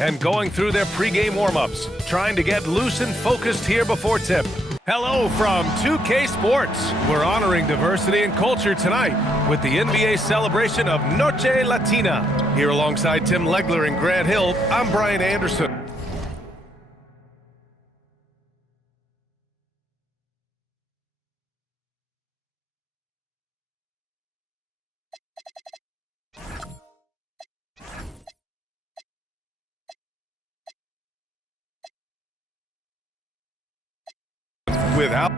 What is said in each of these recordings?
and going through their pregame warm-ups, trying to get loose and focused here before tip. Hello from 2K Sports. We're honoring diversity and culture tonight with the NBA celebration of Noche Latina. Here alongside Tim Legler and Grant Hill, I'm Brian Anderson. Without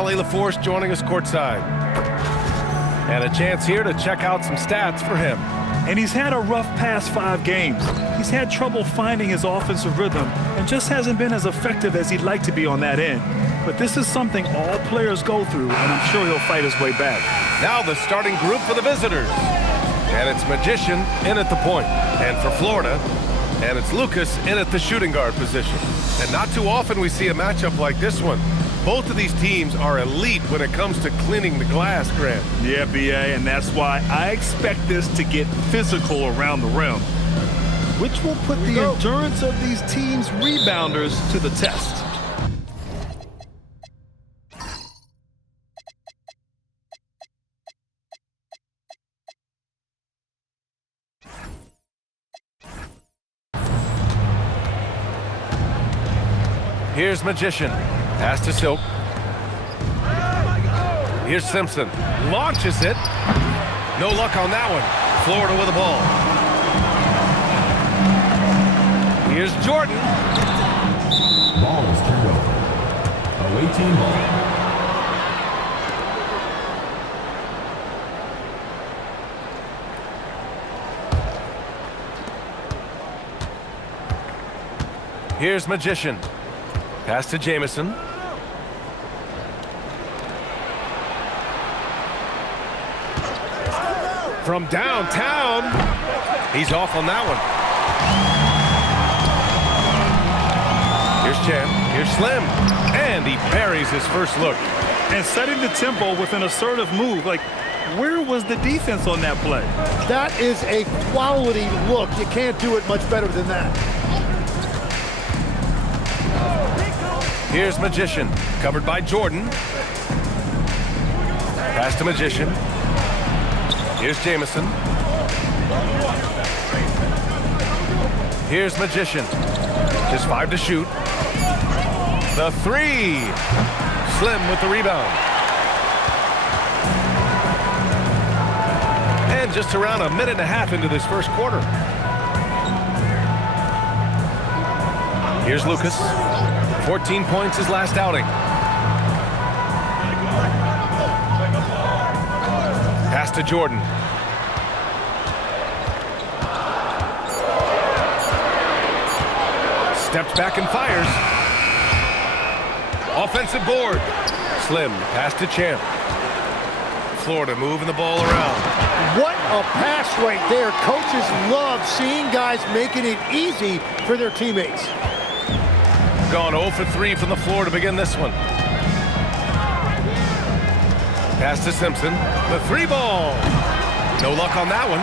LaForce joining us courtside. And a chance here to check out some stats for him. And he's had a rough past 5 games. He's had trouble finding his offensive rhythm and just hasn't been as effective as he'd like to be on that end. But this is something all players go through, and I'm sure he'll fight his way back. Now the starting group for the visitors. And it's Magician in at the point. And for Florida, and it's Lucas in at the shooting guard position. And not too often we see a matchup like this one. Both of these teams are elite when it comes to cleaning the glass, Grant. Yeah, B.A., and that's why I expect this to get physical around the rim, which will put the endurance of these teams' rebounders to the test. Here's Magician. Pass to Silk. Here's Simpson. Launches it. No luck on that one. Florida with the ball. Here's Jordan. Ball is turned over. Away team ball. Here's Magician. Pass to Jamison. From downtown. He's off on that one. Here's Chan. Here's Slim. And he buries his first look. And setting the tempo with an assertive move. Like, where was the defense on that play? That is a quality look. You can't do it much better than that. Here's Magician, covered by Jordan. Pass to Magician. Here's Jamison. Here's Magician. Just 5 to shoot. The 3. Slim with the rebound. And just around a minute and a half into this first quarter. Here's Lucas. 14 points his last outing. Pass to Jordan. Steps back and fires. Offensive board. Slim, pass to Champ. Florida moving the ball around. What a pass right there. Coaches love seeing guys making it easy for their teammates. Gone 0 for 3 from the floor to begin this one. Pass to Simpson. The 3 ball. No luck on that one.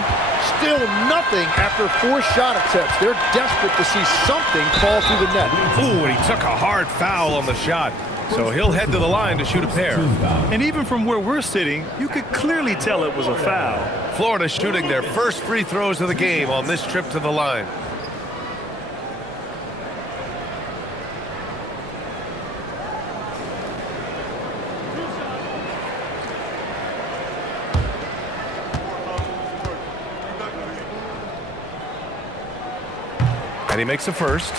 Still nothing after 4 shot attempts. They're desperate to see something fall through the net. Ooh, and he took a hard foul on the shot. So he'll head to the line to shoot a pair. And even from where we're sitting, you could clearly tell it was a foul. Florida shooting their first free throws of the game on this trip to the line. And he makes a first.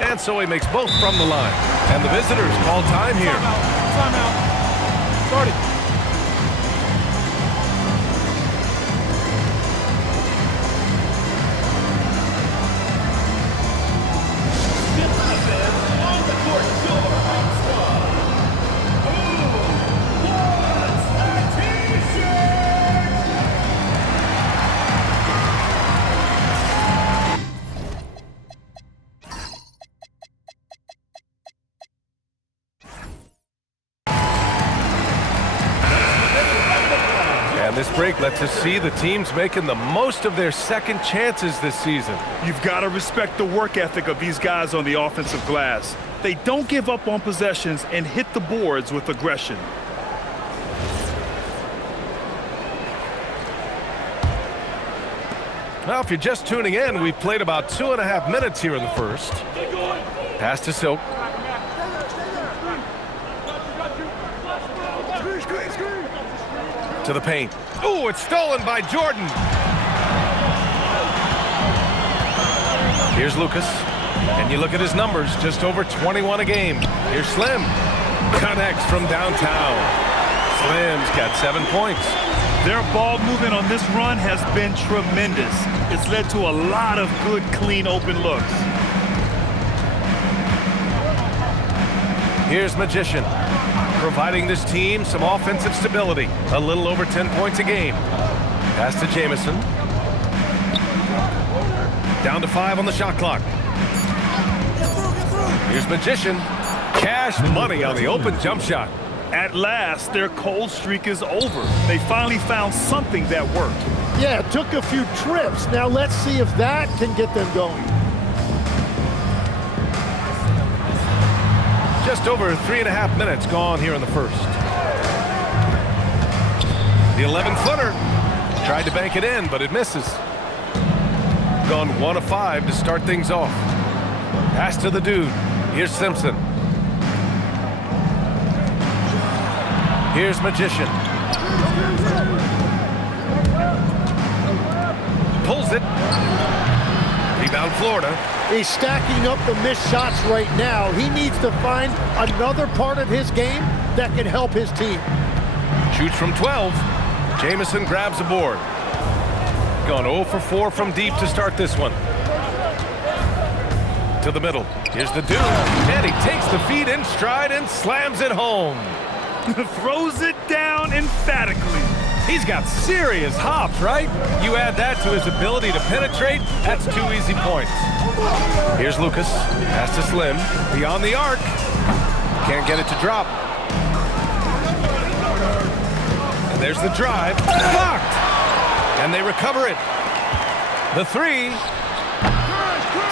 And so he makes both from the line. And the visitors call time here. Timeout. Started. This break lets us see the teams making the most of their second chances this season. You've got to respect the work ethic of these guys on the offensive glass. They don't give up on possessions and hit the boards with aggression. Well, if you're just tuning in, we've played about 2.5 minutes here in the first. Pass to Silk. To the paint. Ooh, it's stolen by Jordan. Here's Lucas. And you look at his numbers, just over 21 a game. Here's Slim. Connects from downtown. Slim's got 7 points. Their ball movement on this run has been tremendous. It's led to a lot of good, clean, open looks. Here's Magician, providing this team some offensive stability. A little over 10 points a game. Pass to Jamison. Down to 5 on the shot clock. Here's Magician. Cash money on the open jump shot. At last, their cold streak is over. They finally found something that worked. Yeah, it took a few trips. Now let's see if that can get them going. Just over 3.5 minutes gone here in the first. The 11-footer tried to bank it in, but it misses. Gone 1 of 5 to start things off. Pass to the dude. Here's Simpson. Here's Magician. Pulls it. Rebound Florida. He's stacking up the missed shots right now. He needs to find another part of his game that can help his team. Shoots from 12. Jamison grabs a board. Gone 0 for 4 from deep to start this one. To the middle. Here's the dude. And he takes the feed in stride and slams it home. Throws it down emphatically. He's got serious hops, right? You add that to his ability to penetrate, that's 2 easy points. Here's Lucas. Pass to Slim. Beyond the arc. Can't get it to drop. And there's the drive. Blocked! And they recover it. The 3.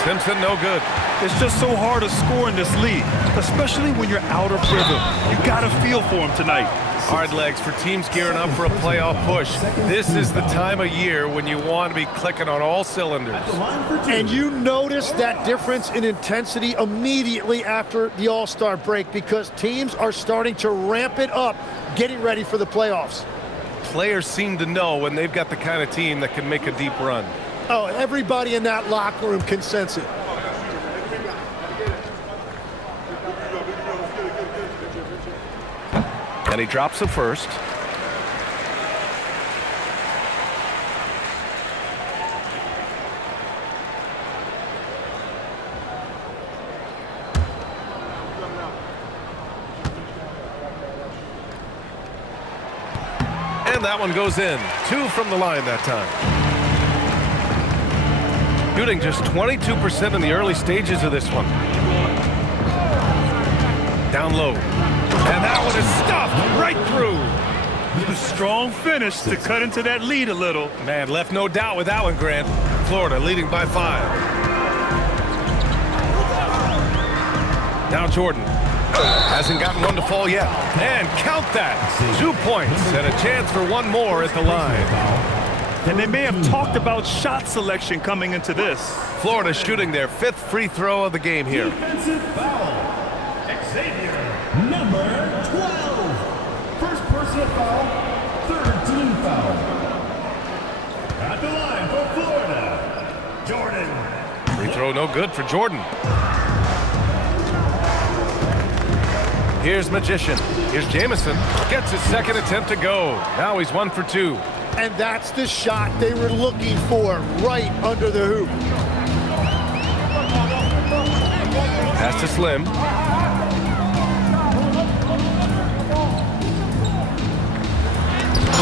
Simpson, no good. It's just so hard to score in this league, especially when you're out of rhythm. You got to feel for him tonight. Hard legs for teams gearing up for a playoff push. This is the time of year when you want to be clicking on all cylinders. And you notice that difference in intensity immediately after the All-Star break because teams are starting to ramp it up, getting ready for the playoffs. Players seem to know when they've got the kind of team that can make a deep run. Oh, everybody in that locker room can sense it. And he drops the first. And that one goes in. 2 from the line that time. Shooting just 22% in the early stages of this one. Down low. And that one is stuffed right through. Strong finish to cut into that lead a little. Man, left no doubt with that one, Grant. Florida leading by 5. Now Jordan. Hasn't gotten one to fall yet. And count that. 2 points and a chance for one more at the line. And they may have talked about shot selection coming into this. Florida shooting their 5th free throw of the game here. Defensive foul. Xavier, number 12. First personal foul, 3rd team foul. At the line for Florida, Jordan. Free throw no good for Jordan. Here's Magician. Here's Jamison. Gets his 2nd attempt to go. Now he's 1 for 2. And that's the shot they were looking for, right under the hoop. Pass to Slim.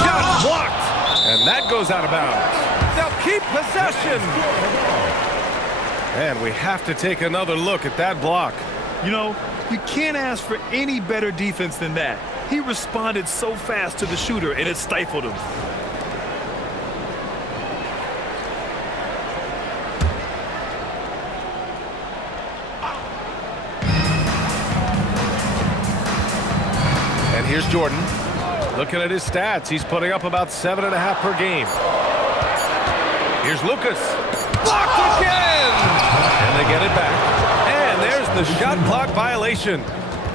Shot blocked. And that goes out of bounds. They'll keep possession. And we have to take another look at that block. You know, you can't ask for any better defense than that. He responded so fast to the shooter, and it stifled him. And here's Jordan. Looking at his stats, he's putting up about 7.5 per game. Here's Lucas. Blocked again! And they get it back. And there's the shot clock violation.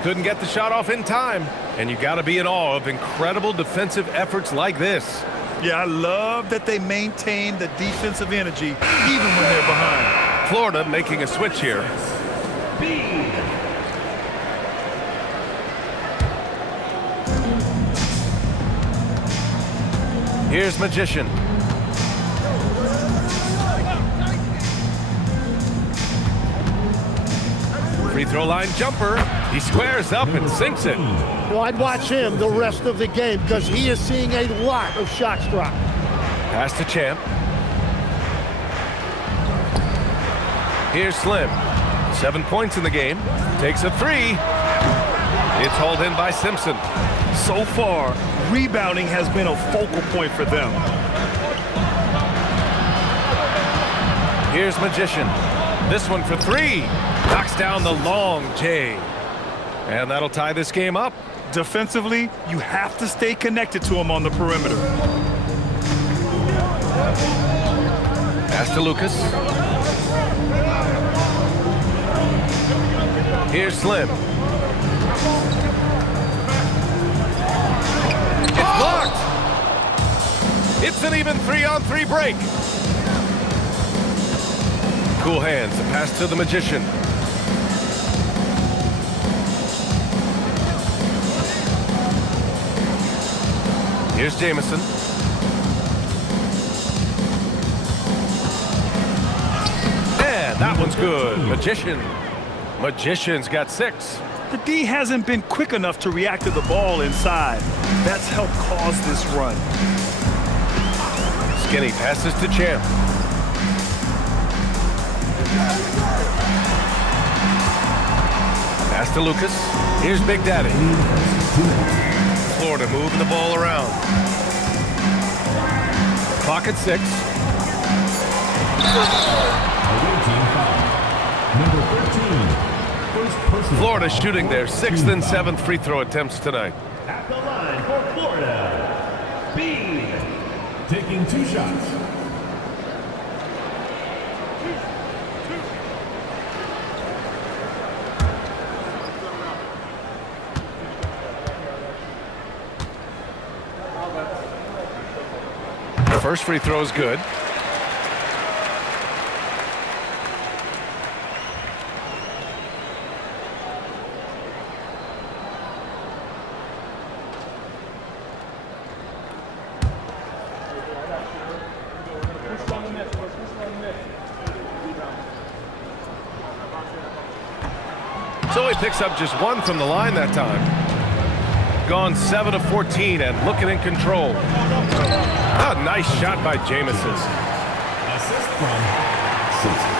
Couldn't get the shot off in time. And you got to be in awe of incredible defensive efforts like this. Yeah, I love that they maintain the defensive energy even when they're behind. Florida making a switch here. Here's Magician. Free throw line jumper. He squares up and sinks it. Well, I'd watch him the rest of the game because he is seeing a lot of shots drop. Pass to Champ. Here's Slim. 7 points in the game. Takes a 3. It's hauled in by Simpson. So far, rebounding has been a focal point for them. Here's Magician. This one for 3. Knocks down the long J. And that'll tie this game up. Defensively, you have to stay connected to him on the perimeter. Pass to Lucas. Here's Slim. It's blocked. It's an even 3-on-3 break. Cool hands. The pass to the Magician. Here's Jamison. And that one's good. Magician's got 6. The D hasn't been quick enough to react to the ball inside. That's helped cause this run. Skinny passes to Champ. Pass to Lucas. Here's Big Daddy. Florida moving the ball around. Clock at 6. Number 13. Florida shooting their 6th and 7th free throw attempts tonight. At the line for Florida, B. Taking 2 shots. The first free throw is good. So he picks up just 1 from the line that time. Gone 7 of 14 and looking in control. A nice shot by Jamison. Assist from Simpson.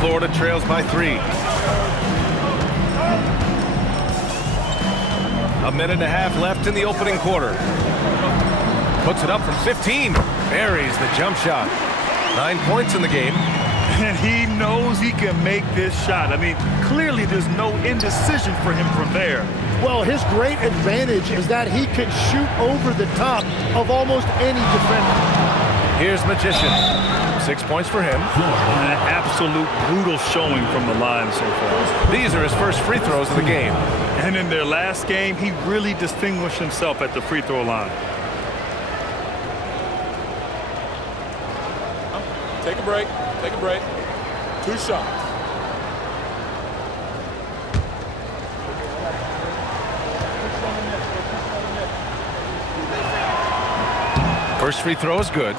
Florida trails by 3. A minute and a half left in the opening quarter. Puts it up from 15. Buries the jump shot. 9 points in the game. And he knows he can make this shot. I mean, clearly there's no indecision for him from there. Well, his great advantage is that he can shoot over the top of almost any defender. Here's Magician. 6 points for him. An absolute brutal showing from the line so far. These are his first free throws of the game. And in their last game, he really distinguished himself at the free throw line. Take a break. Take a break. 2 shots. First free throw is good.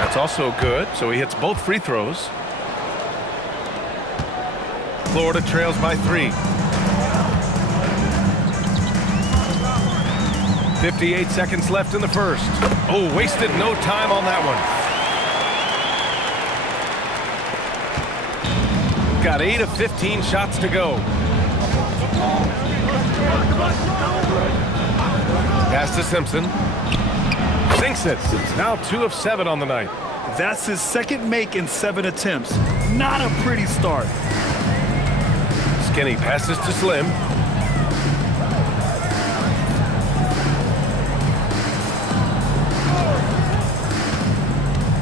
That's also good, so he hits both free throws. Florida trails by 3. 58 seconds left in the first. Oh, wasted no time on that one. Got 8 of 15 shots to go. Pass to Simpson. Sinks it. Now 2 of 7 on the night. That's his second make in 7 attempts. Not a pretty start. Skinny passes to Slim.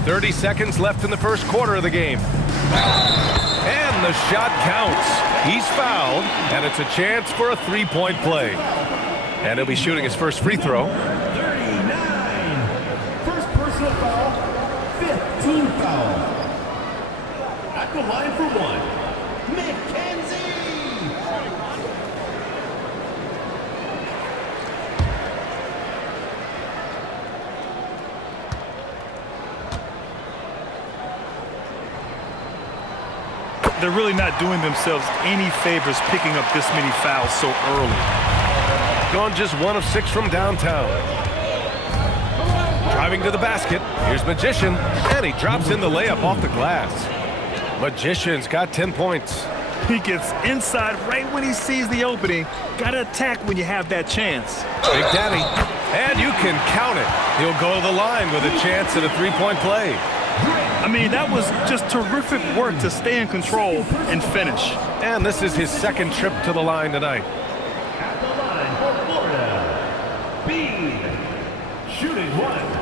.30 seconds left in the first quarter of the game. And the shot counts. He's fouled, and it's a chance for a 3-point play. And he'll be shooting his first free throw. 39. First personal foul, 15 foul. At the line for 1, McKenzie. They're really not doing themselves any favors picking up this many fouls so early. Gone just 1 of 6 from downtown. Driving to the basket. Here's Magician, and he drops in the layup off the glass. Magician's got 10 points. He gets inside right when he sees the opening. Got to attack when you have that chance. Big Daddy, and you can count it. He'll go to the line with a chance at a 3-point play. I mean, that was just terrific work to stay in control and finish. And this is his second trip to the line tonight. At the line for Florida, B. Shooting 1.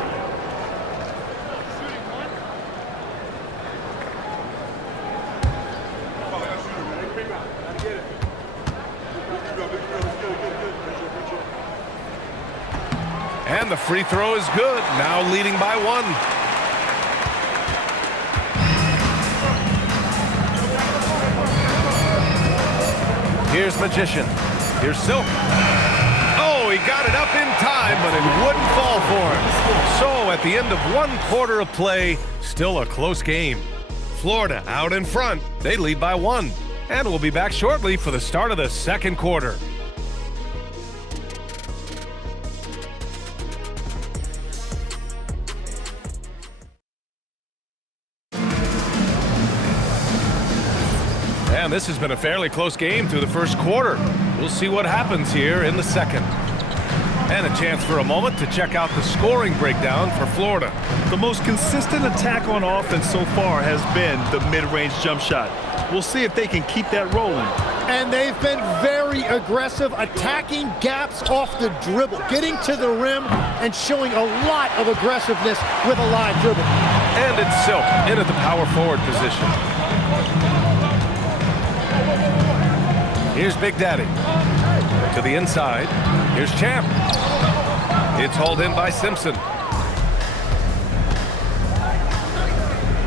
And the free throw is good, now leading by 1. Here's Magician. Here's Silk. Oh, he got it up in time, but it wouldn't fall for him. So at the end of 1 quarter of play, still a close game. Florida out in front. They lead by 1. And we'll be back shortly for the start of the second quarter. And this has been a fairly close game through the first quarter. We'll see what happens here in the second. And a chance for a moment to check out the scoring breakdown for Florida. The most consistent attack on offense so far has been the mid-range jump shot. We'll see if they can keep that rolling. And they've been very aggressive, attacking gaps off the dribble, getting to the rim and showing a lot of aggressiveness with a live dribble. And it's Silk in at the power forward position. Here's Big Daddy. To the inside. Here's Champ. It's hauled in by Simpson.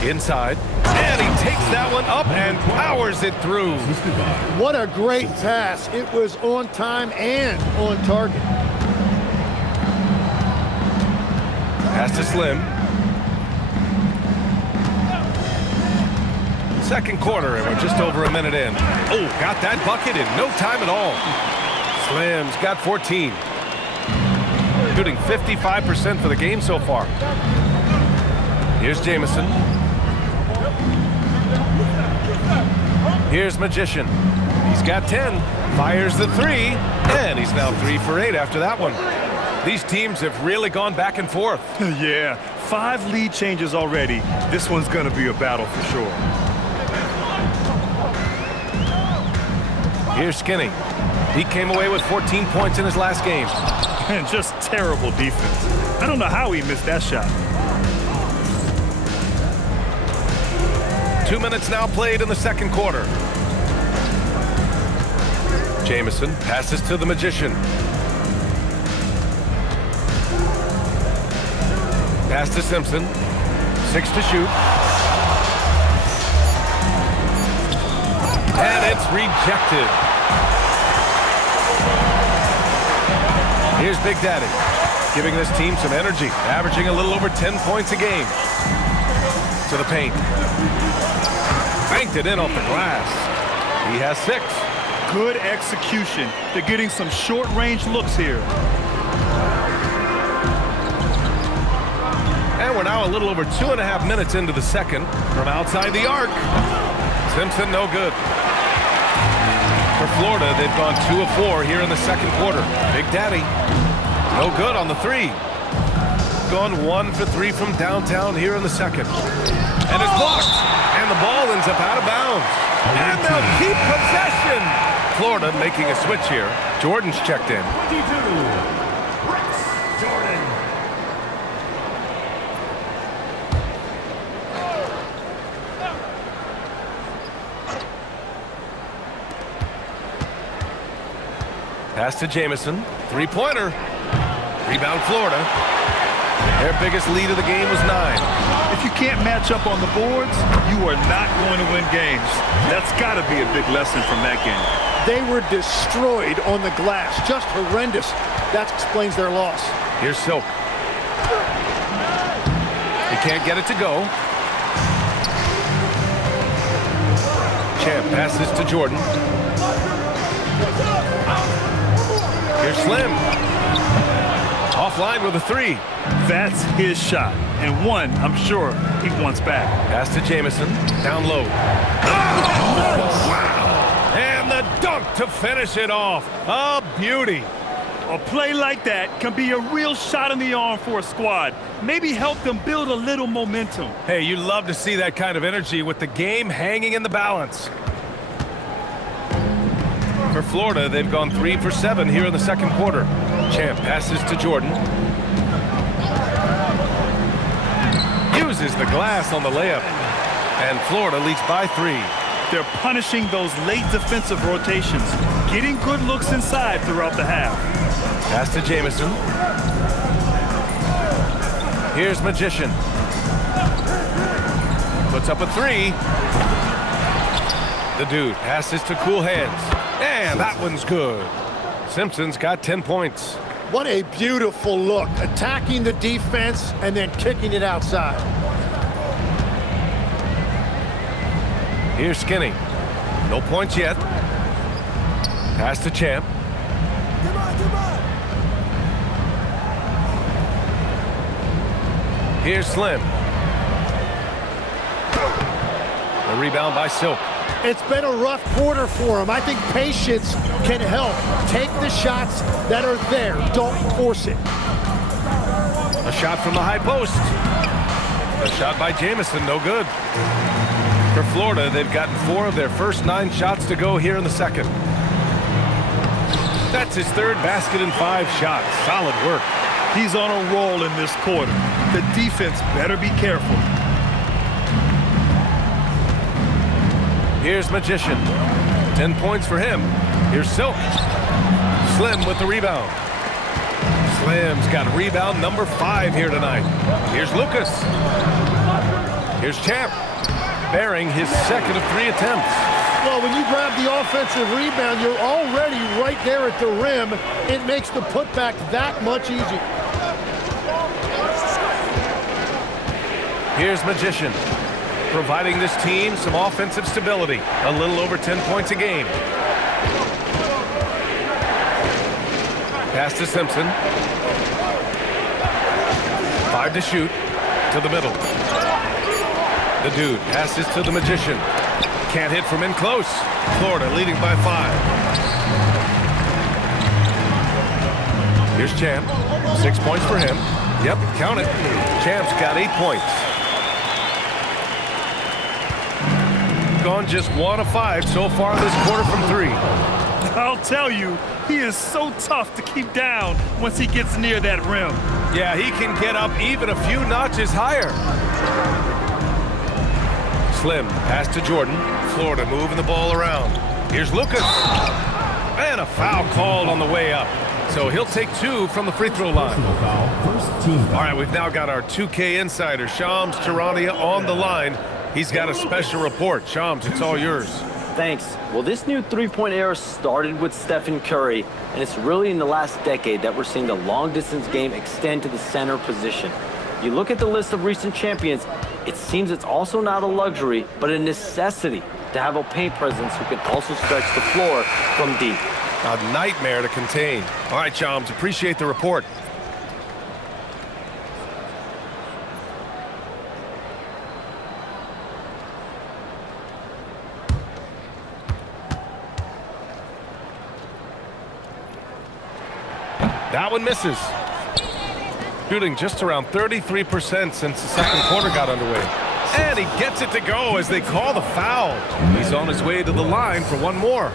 Inside. And he takes that one up and powers it through. What a great pass. It was on time and on target. Pass to Slim. second quarter, and we're just over a minute in. Oh, got that bucket in no time at all. Slim's got 14. Shooting 55% for the game so far. Here's Jamison. Here's Magician. He's got 10. Fires the three. And he's now 3 for 8 after that one. These teams have really gone back and forth. Yeah, 5 lead changes already. This one's going to be a battle for sure. Here's Skinny. He came away with 14 points in his last game. And just terrible defense. I don't know how he missed that shot. 2 minutes now played in the second quarter. Jamison passes to the Magician. Pass to Simpson. 6 to shoot. And it's rejected. Here's Big Daddy, giving this team some energy, averaging a little over 10 points a game. To the paint. Banked it in off the glass. He has 6. Good execution. They're getting some short-range looks here. And we're now a little over 2.5 minutes into the second. From outside the arc. Simpson no good. For Florida, they've gone 2 of 4 here in the second quarter. Big Daddy, no good on the 3. Gone 1 for 3 from downtown here in the second. And it's blocked. And the ball ends up out of bounds. And they'll keep possession. Florida making a switch here. Jordan's checked in. 22, Rex Jordan. Pass to Jamison. 3-pointer. Rebound Florida. Their biggest lead of the game was 9. If you can't match up on the boards, you are not going to win games. That's got to be a big lesson from that game. They were destroyed on the glass. Just horrendous. That explains their loss. Here's Silk. He can't get it to go. Champ passes to Jordan. Here's Slim. Offline with a 3. That's his shot. And one, I'm sure, he wants back. Pass to Jamison. Down low. Oh, wow. And the dunk to finish it off. A beauty. A play like that can be a real shot in the arm for a squad. Maybe help them build a little momentum. Hey, you love to see that kind of energy with the game hanging in the balance. For Florida, they've gone 3 for 7 here in the second quarter. Champ passes to Jordan. Uses the glass on the layup. And Florida leads by 3. They're punishing those late defensive rotations, getting good looks inside throughout the half. Pass to Jamison. Here's Magician. Puts up a 3. The dude passes to cool hands. And that one's good. Simpson's got 10 points. What a beautiful look. Attacking the defense and then kicking it outside. Here's Skinny. No points yet. Pass to Champ. Here's Slim. The rebound by Silk. It's been a rough quarter for him. I think patience can help. Take the shots that are there. Don't force it. A shot from the high post. A shot by Jamison, no good. For Florida, they've gotten 4 of their first 9 shots to go here in the second. That's his 3rd basket in 5 shots. Solid work. He's on a roll in this quarter. The defense better be careful. Here's Magician. 10 points for him. Here's Silk. Slim with the rebound. Slim's got rebound number 5 here tonight. Here's Lucas. Here's Champ, bearing his 2nd of 3 attempts. Well, when you grab the offensive rebound, you're already right there at the rim. It makes the putback that much easier. Here's Magician. providing this team some offensive stability. A little over 10 points a game. Pass to Simpson. 5 to shoot. To the middle. The dude passes to the magician. Can't hit from in close. Florida leading by 5. Here's Champ. 6 points for him. Yep, count it. Champ's got 8 points. Gone just 1 of 5 so far this quarter from 3. I'll tell you, he is so tough to keep down once he gets near that rim. Yeah, he can get up even a few notches higher. Slim, pass to Jordan. Florida moving the ball around. Here's Lucas. And a foul called on the way up. So he'll take 2 from the free throw line. All right, we've now got our 2K insider, Shams Charania, on the line. He's got a special report. Shams, it's all yours. Thanks. Well, this new three-point era started with Stephen Curry, and it's really in the last decade that we're seeing the long-distance game extend to the center position. You look at the list of recent champions, it seems it's also not a luxury, but a necessity to have a paint presence who can also stretch the floor from deep. A nightmare to contain. All right, Shams, appreciate the report. That one misses. Shooting just around 33% since the second quarter got underway. And he gets it to go as they call the foul. He's on his way to the line for one more.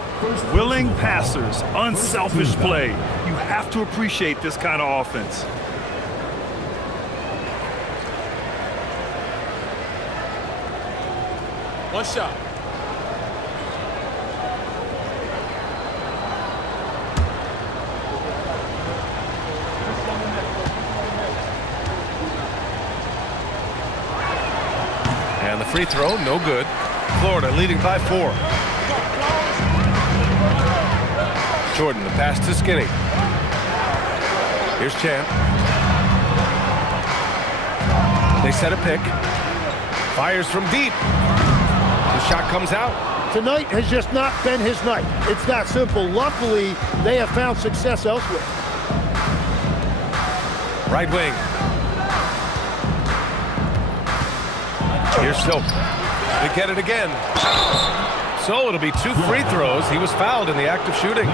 Willing passers, unselfish play. You have to appreciate this kind of offense. One shot. And the free throw, no good. Florida leading by 4. Jordan, the pass to Skinny. Here's Champ. They set a pick. Fires from deep. The shot comes out. Tonight has just not been his night. It's that simple. Luckily, they have found success elsewhere. Right wing. Here's Silk. They get it again. So it'll be 2 free throws. He was fouled in the act of shooting.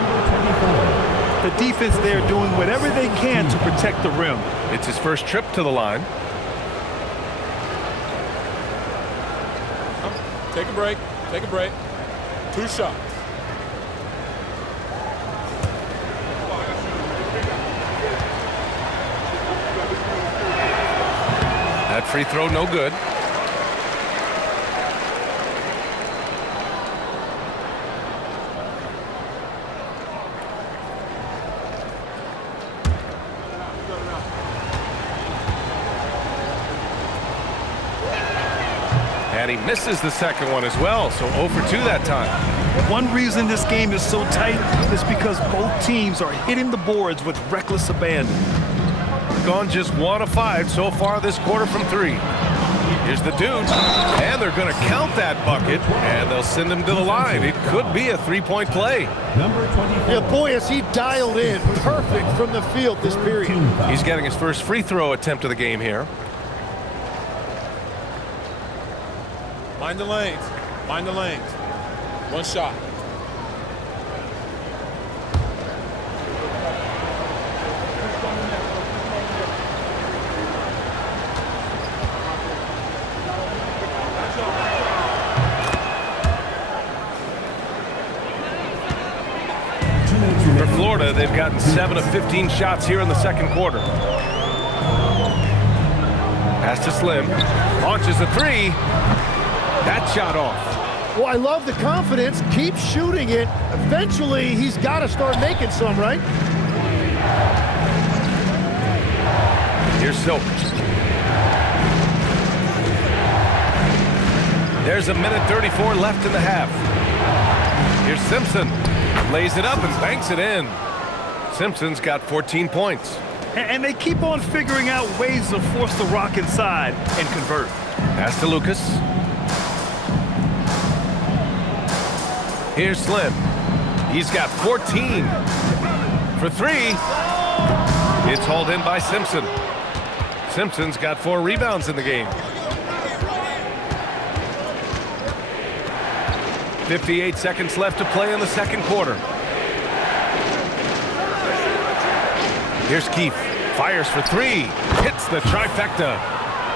The defense there doing whatever they can to protect the rim. It's his first trip to the line. Take a break. Take a break. 2 shots. That free throw, no good. And he misses the second one as well, so 0 for 2 that time. One reason this game is so tight is because both teams are hitting the boards with reckless abandon. Gone just 1 of 5 so far this quarter from 3. Here's the dude, and they're going to count that bucket, and they'll send him to the line. It could be a 3-point play. Number 24. Yeah, boy, is he dialed in. Perfect from the field this period. He's getting his first free throw attempt of the game here. Mind the lanes. Mind the lanes. 1 shot. For Florida, they've gotten 7 of 15 shots here in the second quarter. Pass to Slim. Launches a 3. That shot off. Well, I love the confidence. Keep shooting it. Eventually, he's got to start making some, right? Here's Silk. There's 1:34 left in the half. Here's Simpson. Lays it up and banks it in. Simpson's got 14 points. And they keep on figuring out ways to force the rock inside and convert. Pass to Lucas. Here's Slim. He's got 14. For 3. It's hauled in by Simpson. Simpson's got 4 rebounds in the game. 58 seconds left to play in the second quarter. Here's Keefe. Fires for 3. Hits the trifecta.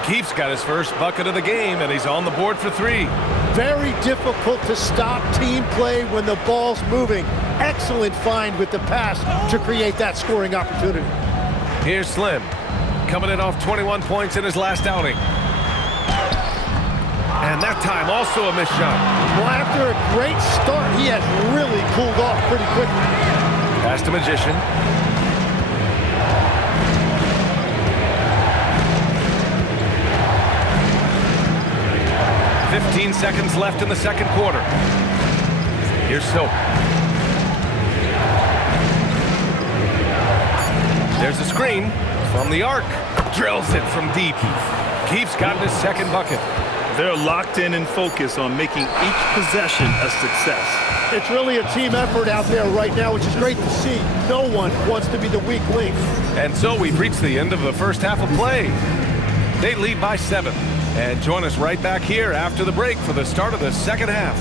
Keefe's got his first bucket of the game, and he's on the board for 3. Very difficult to stop team play when the ball's moving. Excellent find with the pass to create that scoring opportunity. Here's Slim. Coming in off 21 points in his last outing. And that time also a missed shot. Well, after a great start, he has really cooled off pretty quickly. Pass to Magician. "15 seconds left in the second quarter. Here's Soap. There's a screen from the arc. Drills it from deep. Keefe's gotten his second bucket. They're locked in and focused on making each possession a success. It's really a team effort out there right now, which is great to see. No one wants to be the weak link. And so we've reached the end of the first half of play. They lead by 7. And join us right back here after the break for the start of the second half.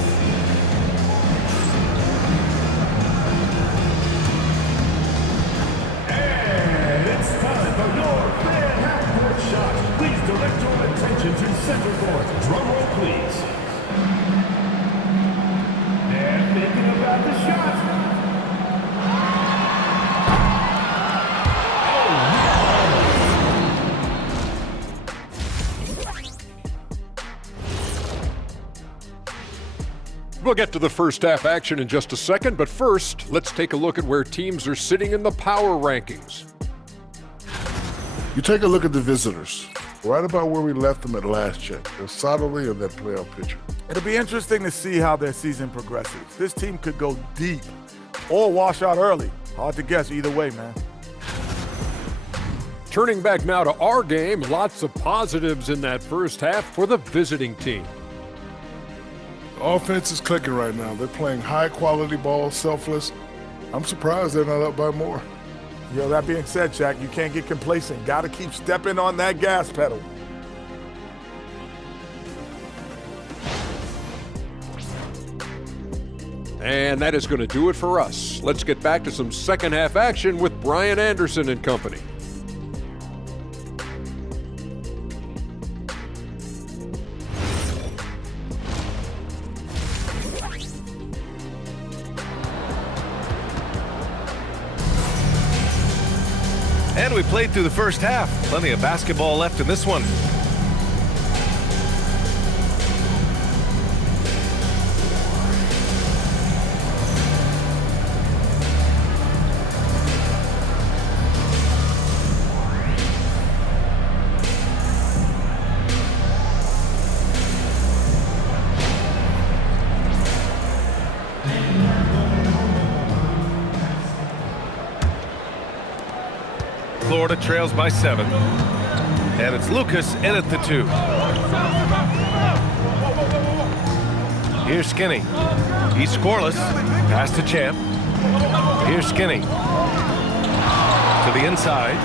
And it's time for your fan half-court shot. Please direct your attention to center court. Drum roll, please. And thinking about the shot. We'll get to the first half action in just a second, but first, let's take a look at where teams are sitting in the power rankings. You take a look at the visitors, right about where we left them at last check. They're solidly in that playoff picture. It'll be interesting to see how their season progresses. This team could go deep or wash out early. Hard to guess either way, man. Turning back now to our game, lots of positives in that first half for the visiting team. Offense is clicking right now. They're playing high-quality ball, selfless. I'm surprised they're not up by more. Yo, that being said, Shaq, you can't get complacent. Got to keep stepping on that gas pedal. And that is going to do it for us. Let's get back to some second half action with Brian Anderson and company. And we played through the first half. Plenty of basketball left in this one. Florida trails by 7. And it's Lucas in at the 2. Here's Skinny. He's scoreless. Pass to Champ. Here's Skinny. To the inside.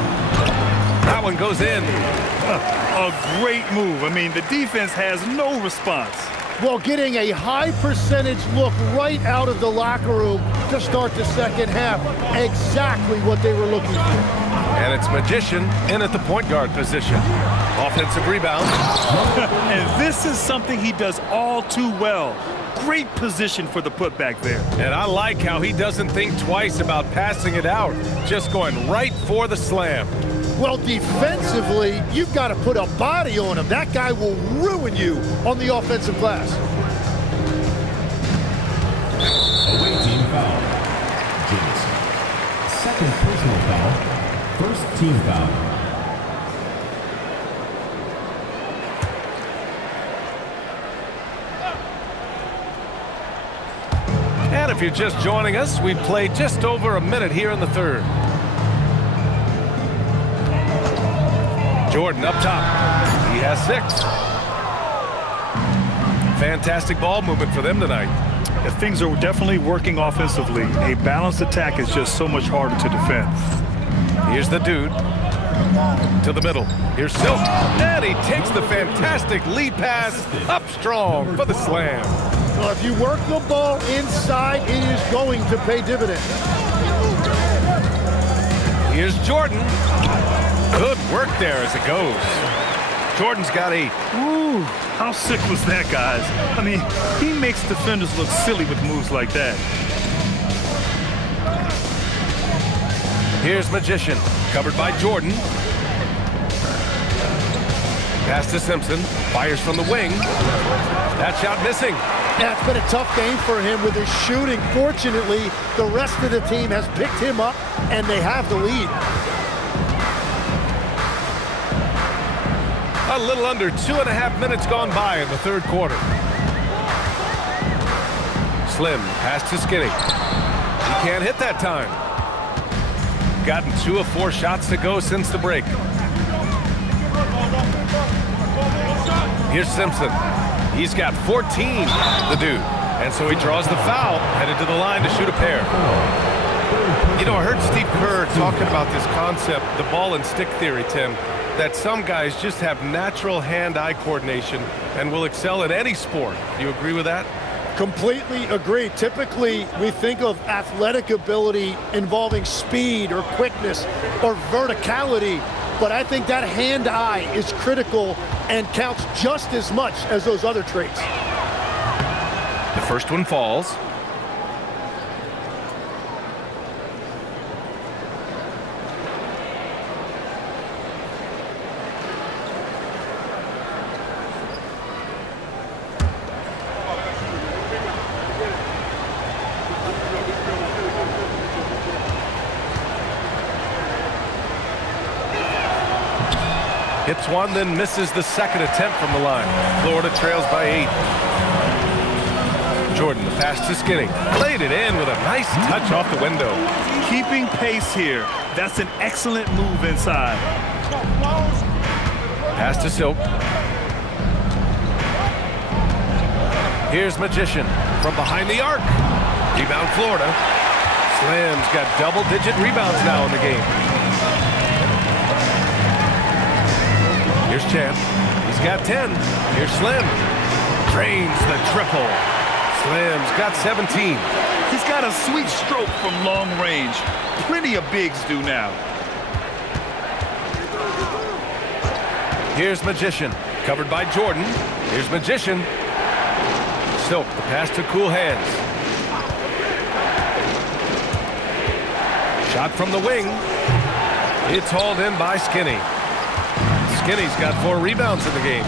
That one goes in. A great move. I mean, the defense has no response. Well, getting a high percentage look right out of the locker room to start the second half. Exactly what they were looking for. And it's Magician in at the point guard position. Offensive rebound. And this is something he does all too well. Great position for the putback there. And I like how he doesn't think twice about passing it out. Just going right for the slam. Well, defensively, you've got to put a body on him. That guy will ruin you on the offensive glass. Away team foul. Jamison. Second personal foul. First team foul. And if you're just joining us, we've played just over a minute here in the third. Jordan up top. He has 6. Fantastic ball movement for them tonight. If things are definitely working offensively, a balanced attack is just so much harder to defend. Here's the dude. To the middle. Here's Silk. And he takes the fantastic lead pass up strong for the slam. Well, if you work the ball inside, it is going to pay dividends. Here's Jordan. Good work there as it goes. Jordan's got 8. Ooh, how sick was that, guys? I mean, he makes defenders look silly with moves like that. Here's Magician, covered by Jordan. Pass to Simpson, fires from the wing. That shot missing. Yeah, it's been a tough game for him with his shooting. Fortunately, the rest of the team has picked him up, and they have the lead. A little under 2.5 minutes gone by in the third quarter. Slim, pass to Skinny. He can't hit that time. Gotten 2 of 4 shots to go since the break. Here's Simpson. He's got 14, the dude. And so he draws the foul, headed to the line to shoot a pair. You know, I heard Steve Kerr talking about this concept, the ball and stick theory, Tim, that some guys just have natural hand-eye coordination and will excel in any sport. Do you agree with that? Completely agree. Typically, we think of athletic ability involving speed or quickness or verticality, but I think that hand-eye is critical and counts just as much as those other traits. The first one falls. Hits one, then misses the second attempt from the line. Florida trails by 8. Jordan, the pass to Skinny. Played it in with a nice touch off the window. Keeping pace here. That's an excellent move inside. Pass to Silk. Here's Magician from behind the arc. Rebound Florida. Slim's got double-digit rebounds now in the game. Here's Champ. He's got 10. Here's Slim. Drains the triple. Slim's got 17. He's got a sweet stroke from long range. Plenty of bigs do now. Here's Magician. Covered by Jordan. Here's Magician. Silk, the pass to Cool Hands. Shot from the wing. It's hauled in by Skinny. Skinny's got 4 rebounds in the game.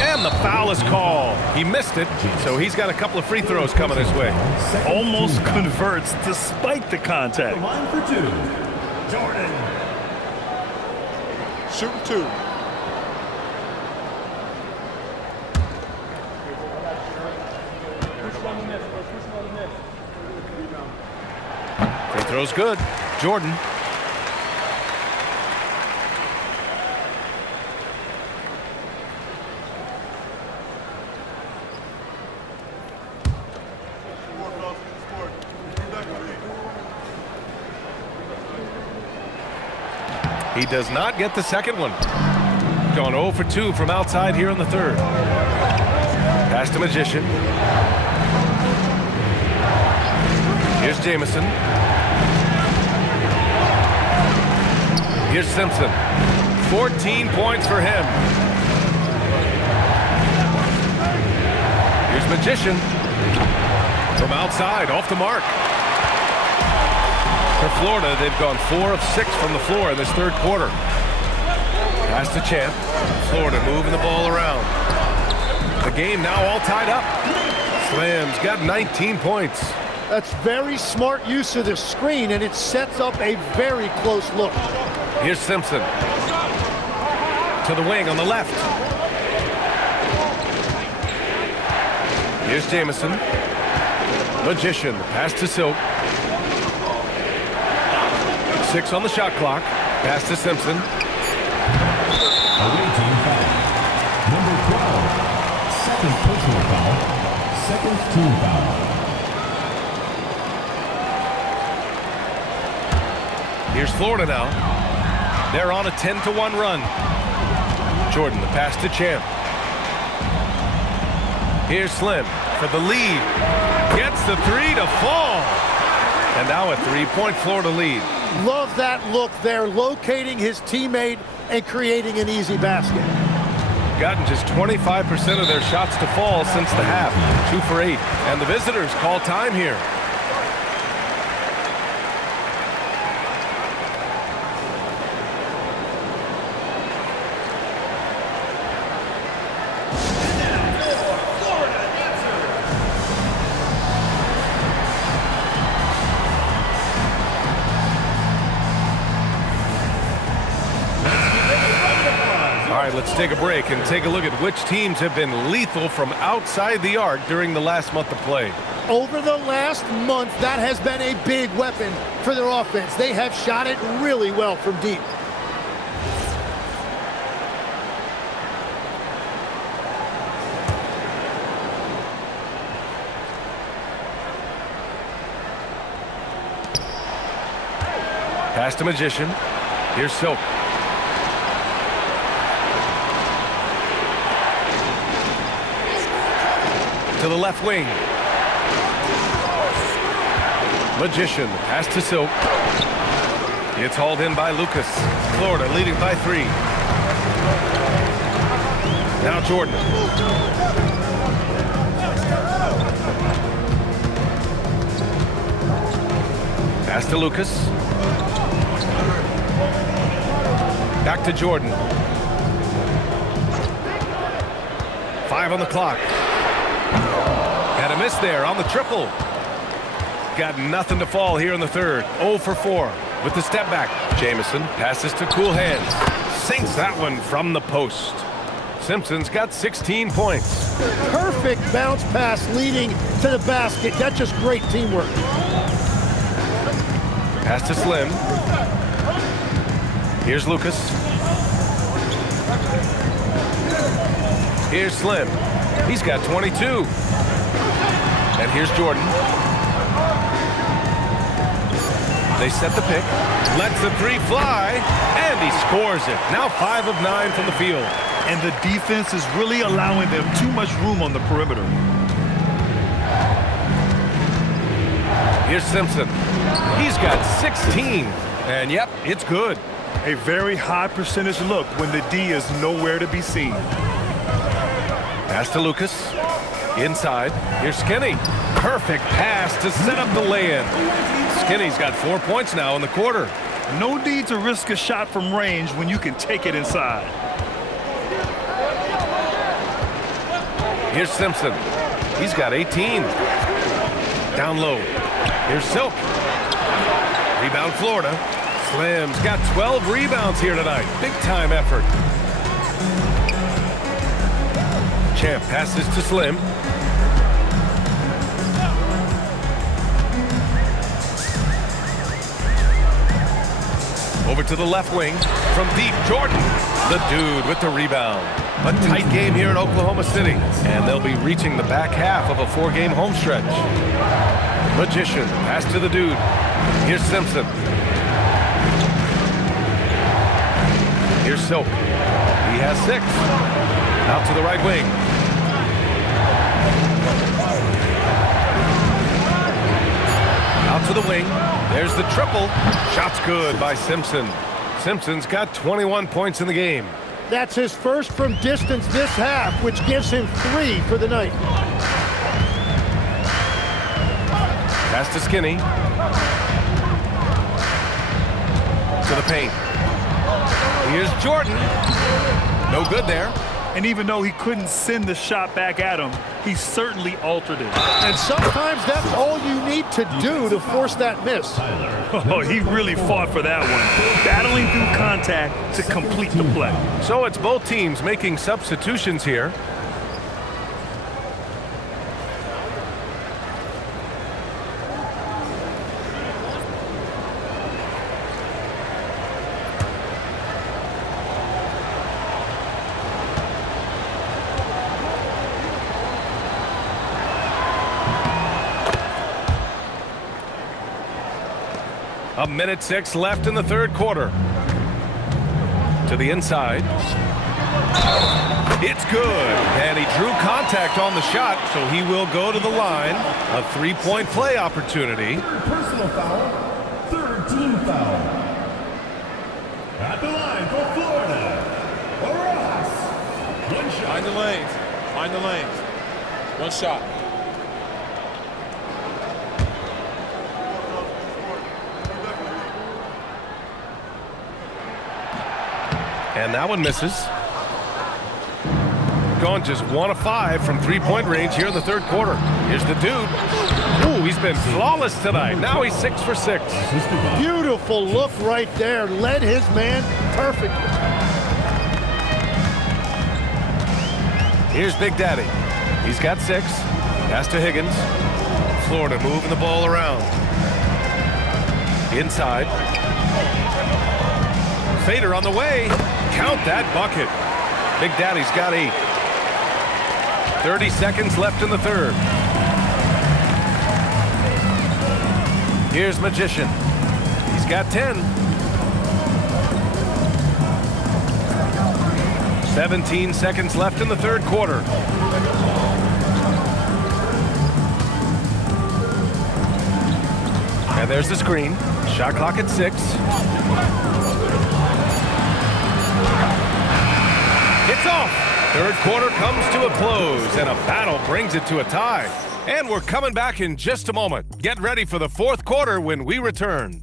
And the foul is called. He missed it, so he's got a couple of free throws coming his way. Almost converts despite the contact. Line for 2, Jordan. Shooting 2. Free throw's good. Jordan. He does not get the second one. Gone 0 for 2 from outside here in the third. Pass to Magician. Here's Jamison. Here's Simpson. 14 points for him. Here's Magician. From outside, off the mark. For Florida, they've gone 4 of 6 from the floor in this third quarter. Pass to Champ. Florida moving the ball around. The game now all tied up. Slim's got 19 points. That's very smart use of the screen, and it sets up a very close look. Here's Simpson. To the wing on the left. Here's Jamison. Magician, pass to Silk. 6 on the shot clock. Pass to Simpson. Away team foul. Number 12, second personal foul. seconds to foul. Here's Florida now. They're on a 10-1 run. Jordan, the pass to Champ. Here's Slim for the lead. Gets the three to fall. And now a 3-point Florida lead. Love that look there, locating his teammate and creating an easy basket. Gotten just 25% of their shots to fall since the half. 2 for 8. And the visitors call time here. Let's take a break and take a look at which teams have been lethal from outside the arc during the last month of play. Over the last month, that has been a big weapon for their offense. They have shot it really well from deep. Pass to Magician. Here's Silk. To the left wing. Magician, pass to Silk. It's hauled in by Lucas. Florida leading by 3. Now Jordan. Pass to Lucas. Back to Jordan. 5 on the clock. Had a miss there on the triple. Got nothing to fall here in the third. 0 for 4 with the step back. Jamison passes to Cool Hands. Sinks that one from the post. Simpson's got 16 points. Perfect bounce pass leading to the basket. That's just great teamwork. Pass to Slim. Here's Lucas. Here's Slim. He's got 22. And here's Jordan. They set the pick. Lets the 3 fly. And he scores it. Now 5 of 9 from the field. And the defense is really allowing them too much room on the perimeter. Here's Simpson. He's got 16. And yep, it's good. A very high percentage look when the D is nowhere to be seen. Pass to Lucas. Inside. Here's Skinny. Perfect pass to set up the lay-in. Skinny's got 4 points now in the quarter. No need to risk a shot from range when you can take it inside. Here's Simpson. He's got 18. Down low. Here's Silk. Rebound Florida. Slim's got 12 rebounds here tonight. Big time effort. Champ passes to Slim. Over to the left wing. From deep, Jordan. The dude with the rebound. A tight game here in Oklahoma City. And they'll be reaching the back half of a 4-game home stretch. Magician, pass to the dude. Here's Simpson. Here's Silk. He has 6. Out to the right wing. Out to the wing. There's the triple. Shot's good by Simpson. Simpson's got 21 points in the game. That's his first from distance this half, which gives him 3 for the night. Pass to Skinny. To the paint. Here's Jordan. No good there. And even though he couldn't send the shot back at him, he certainly altered it. And sometimes that's all you need to do to force that miss. Oh, he really fought for that one. Battling through contact to complete the play. So it's both teams making substitutions here. 1:06 left in the third quarter. To the inside. It's good. And he drew contact on the shot, so he will go to the line. A 3-point play opportunity. Personal foul. Third team foul. At the line for Florida. Rojas. One shot. Find the lanes. Find the lanes. One shot. And that one misses. Going just 1 of 5 from 3-point range here in the third quarter. Here's the dude. Ooh, he's been flawless tonight. Now he's 6 for 6. Beautiful look right there. Led his man perfectly. Here's Big Daddy. He's got 6. Pass to Higgins. Florida moving the ball around. Inside. Fader on the way. Count that bucket. Big Daddy's got 8. 30 seconds left in the third. Here's Magician. He's got 10. 17 seconds left in the third quarter. And there's the screen. Shot clock at 6. It's off. Third quarter comes to a close, and a battle brings it to a tie. And we're coming back in just a moment. Get ready for the fourth quarter when we return.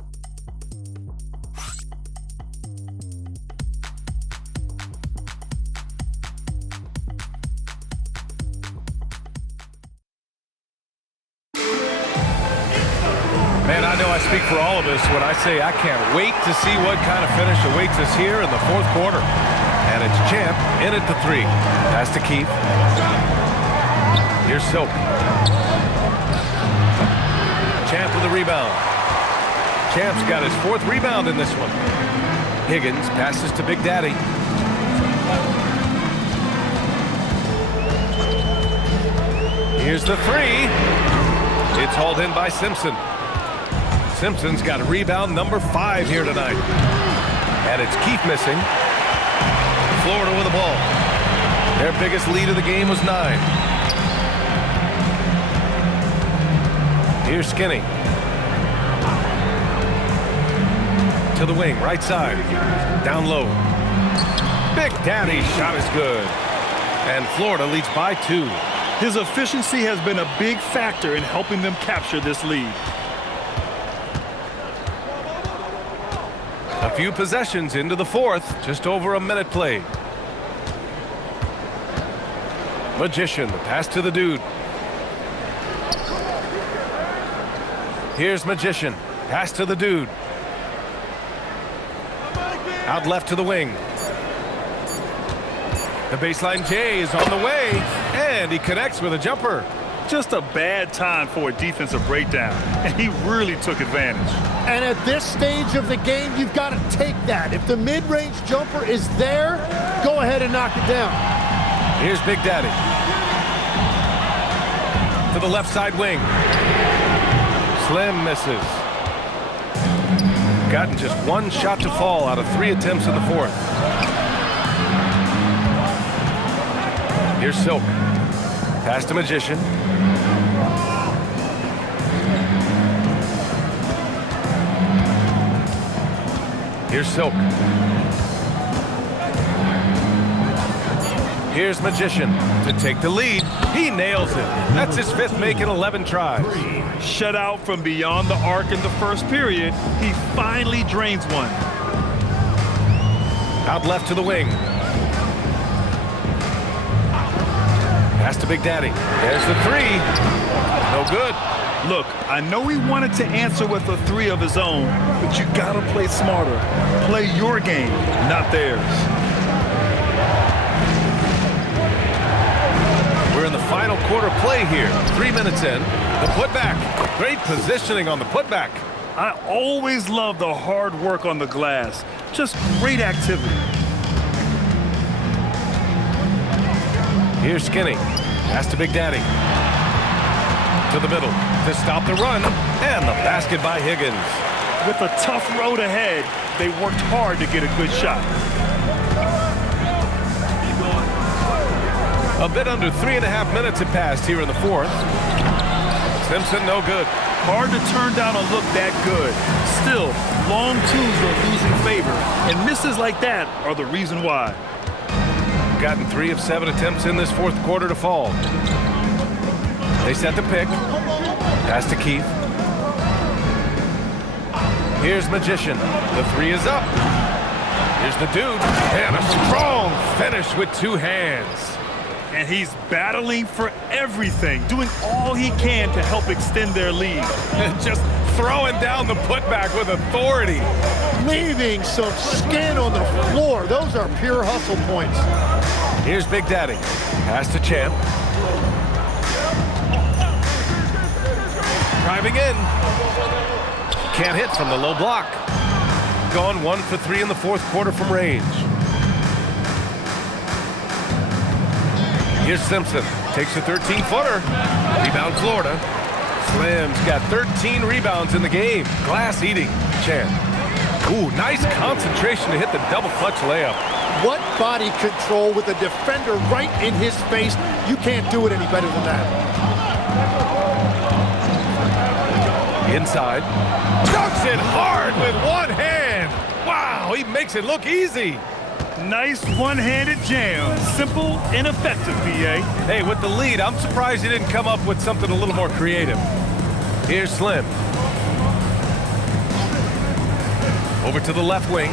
Man, I know I speak for all of us when I say I can't wait to see what kind of finish awaits us here in the fourth quarter. And it's Champ in at the 3. Pass to Keith. Here's Silk. Champ with the rebound. Champ's got his 4th rebound in this one. Higgins passes to Big Daddy. Here's the 3. It's hauled in by Simpson. Simpson's got a rebound number 5 here tonight. And it's Keith missing. Florida with the ball. Their biggest lead of the game was 9. Here's Skinny. To the wing, right side. Down low. Big Daddy's shot is good. And Florida leads by 2. His efficiency has been a big factor in helping them capture this lead. A few possessions into the fourth, just over a minute played. Magician, the pass to the dude. Here's Magician, pass to the dude. Out left to the wing. The baseline J is on the way, and he connects with a jumper. Just a bad time for a defensive breakdown, and he really took advantage. And at this stage of the game, you've got to take that. If the mid-range jumper is there, go ahead and knock it down. Here's Big Daddy. To the left side wing. Slim misses. Gotten just 1 shot to fall out of 3 attempts in the fourth. Here's Silk. Pass to Magician. Here's Silk. Here's Magician to take the lead. He nails it. That's his 5th make in 11 tries. Shut out from beyond the arc in the first period. He finally drains one. Out left to the wing. Pass to Big Daddy. There's the 3. No good. Look, I know he wanted to answer with a 3 of his own, but you gotta play smarter. Play your game, not theirs. We're in the final quarter play here. 3 minutes in. The putback. Great positioning on the putback. I always love the hard work on the glass. Just great activity. Here's Skinny. Pass to Big Daddy. To the middle to stop the run. And the basket by Higgins. With a tough road ahead, they worked hard to get a good shot. A bit under 3.5 minutes had passed here in the fourth. Simpson, no good. Hard to turn down a look that good. Still, long twos are losing favor, and misses like that are the reason why. Gotten 3 of 7 attempts in this fourth quarter to fall. They set the pick. Pass to Keith. Here's Magician. The 3 is up. Here's the dude. And a strong finish with 2 hands. And he's battling for everything, doing all he can to help extend their lead. Just throwing down the putback with authority. Leaving some skin on the floor. Those are pure hustle points. Here's Big Daddy. Pass to Champ. Driving in. Can't hit from the low block. Gone 1 for 3 in the fourth quarter from range. Here's Simpson. Takes a 13-footer. Rebound Florida. Slim's got 13 rebounds in the game. Glass eating. Champ. Ooh, nice concentration to hit the double clutch layup. What body control with a defender right in his face. You can't do it any better than that. Inside. Dunks it hard with one hand. Wow, he makes it look easy. Nice one-handed jam. Simple and effective, B.A. Hey, with the lead, I'm surprised he didn't come up with something a little more creative. Here's Slim. Over to the left wing.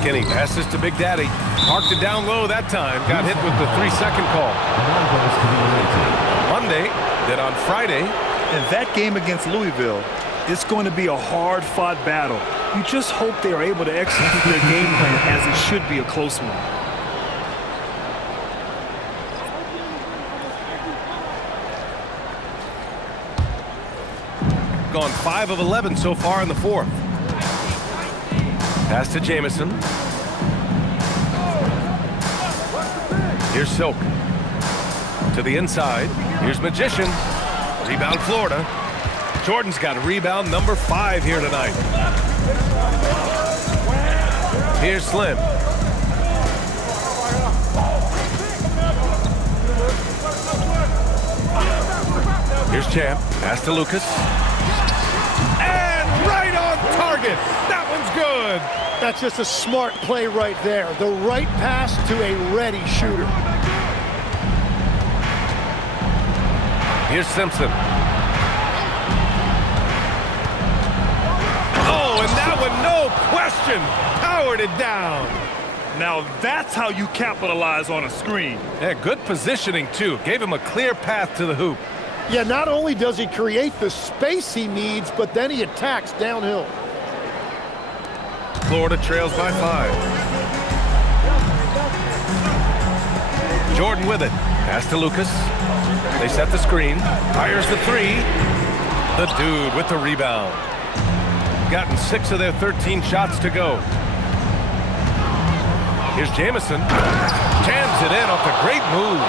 Skinny passes to Big Daddy. Parked it down low that time. Got hit with the 3-second call. Monday, then on Friday. In that game against Louisville, it's going to be a hard-fought battle. You just hope they are able to execute their game plan as it should be a close one. Gone 5 of 11 so far in the fourth. Pass to Jamison. Here's Silk. To the inside. Here's Magician. Rebound Florida. Jordan's got rebound number 5 here tonight. Here's Slim. Here's Champ. Pass to Lucas. And right on target. That one's good. That's just a smart play right there. The right pass to a ready shooter. Here's Simpson. Oh, and that one, no question, powered it down. Now that's how you capitalize on a screen. Yeah, good positioning, too. Gave him a clear path to the hoop. Yeah, not only does he create the space he needs, but then he attacks downhill. Florida trails by 5. Jordan with it. Pass to Lucas. They set the screen. Fires the 3. The dude with the rebound. Gotten 6 of their 13 shots to go. Here's Jamison. Jams it in off a great move.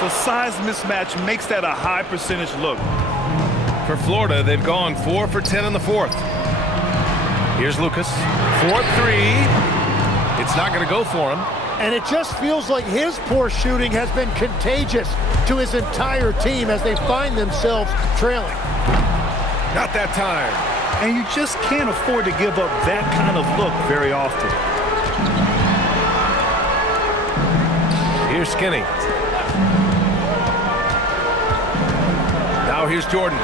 The size mismatch makes that a high percentage look. For Florida, they've gone 4 for 10 in the fourth. Here's Lucas. 4-3. It's not going to go for him. And it just feels like his poor shooting has been contagious to his entire team as they find themselves trailing. Not that time. And you just can't afford to give up that kind of look very often. Here's Skinny. Now here's Jordan.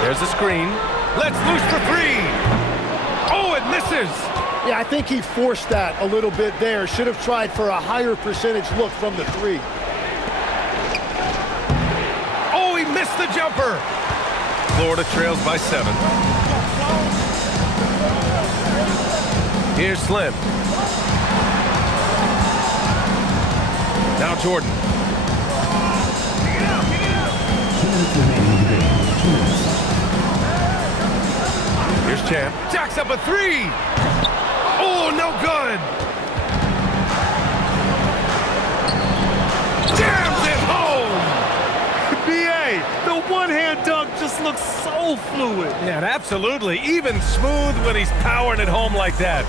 There's a screen. Let's loose for 3. Oh, it misses. Yeah, I think he forced that a little bit there. Should have tried for a higher percentage look from the 3. Oh, he missed the jumper. Florida trails by 7. Here's Slim. Now Jordan. Here's Champ. Jacks up a 3. Oh, no good. Jams it home. B.A., the one-hand dunk just looks so so fluid. Yeah, absolutely. Even smooth when he's powering it home like that.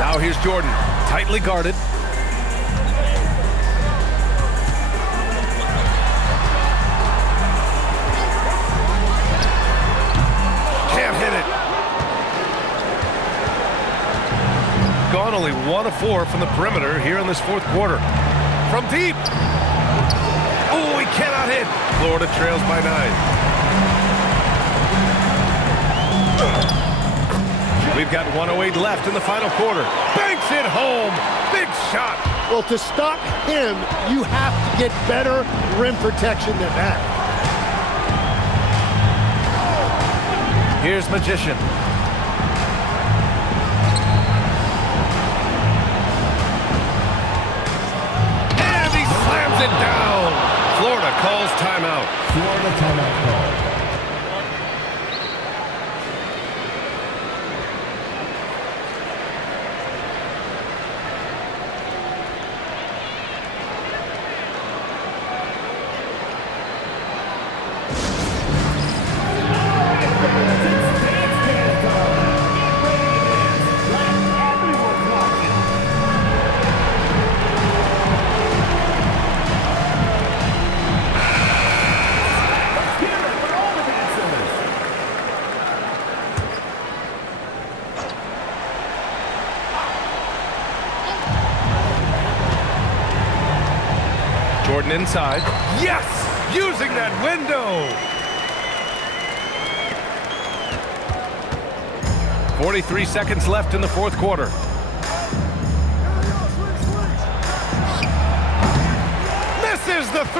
Now here's Jordan, tightly guarded. Can't hit it. Gone only 1 of 4 from the perimeter here in this fourth quarter. From deep. Oh, he cannot hit. Florida trails by 9. We've got 1:08 left in the final quarter. Banks it home. Big shot. Well, to stop him, you have to get better rim protection than that. Here's Magician. And he slams it down. Florida calls timeout. Florida timeout call. Jordan inside. Yes! Using that window! 43 seconds left in the fourth quarter. Misses the three.